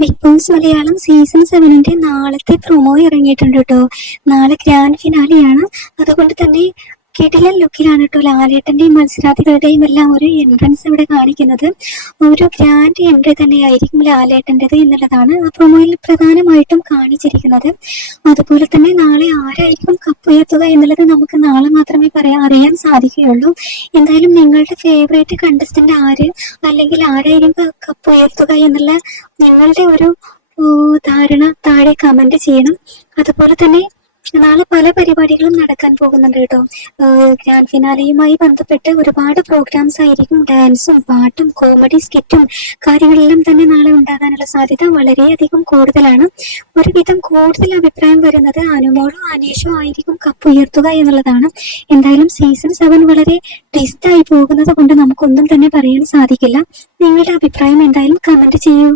Big boss Malayalam season 7 നാളത്തെ promo ഇറങ്ങിയിട്ടുണ്ട് കേട്ടോ. നാളെ ഗ്രാൻഡ് ഫിനാലെയാണ്. അതുകൊണ്ട് തന്നെ കിടിലൻ ലുക്കിലാണ് കേട്ടോ ലാലേട്ടന്റെയും മത്സരാർത്ഥികളുടെയും എല്ലാം ഒരു എൻട്രൻസ് ഇവിടെ കാണിക്കുന്നത്. ഒരു ഗ്രാൻഡ് എൻട്രി തന്നെയായിരിക്കും ലാലേട്ടൻ്റെത് എന്നുള്ളതാണ് ആ പ്രൊമോയിൽ പ്രധാനമായിട്ടും കാണിച്ചിരിക്കുന്നത്. അതുപോലെ തന്നെ നാളെ ആരായിരിക്കും കപ്പുയർത്തുക എന്നുള്ളത് നമുക്ക് നാളെ മാത്രമേ അറിയാൻ സാധിക്കുകയുള്ളൂ. എന്തായാലും നിങ്ങളുടെ ഫേവറേറ്റ് കണ്ടസ്റ്റന്റ് ആര്, അല്ലെങ്കിൽ ആരായിരിക്കും കപ്പുയർത്തുക എന്നുള്ള നിങ്ങളുടെ ഒരു ധാരണ താഴെ കമന്റ് ചെയ്യണം. അതുപോലെ തന്നെ നാളെ പല പരിപാടികളും നടക്കാൻ പോകുന്നുണ്ട് കേട്ടോ. ഗ്രാൻഡ് ഫിനാലെയുമായി ബന്ധപ്പെട്ട് ഒരുപാട് പ്രോഗ്രാംസ് ആയിരിക്കും. ഡാൻസും പാട്ടും കോമഡി സ്കിറ്റും കാര്യങ്ങളെല്ലാം തന്നെ നാളെ ഉണ്ടാകാനുള്ള സാധ്യത വളരെയധികം കൂടുതലാണ്. ഒരുവിധം കൂടുതൽ അഭിപ്രായം വരുന്നത് അനുമോളും അനീഷും ആയിരിക്കും കപ്പുയർത്തുക എന്നുള്ളതാണ്. എന്തായാലും സീസൺ 7 വളരെ ട്വിസ്റ്റ് ആയി പോകുന്നത് കൊണ്ട് നമുക്കൊന്നും തന്നെ പറയാൻ സാധിക്കില്ല. നിങ്ങളുടെ അഭിപ്രായം എന്തായാലും കമന്റ് ചെയ്യൂ.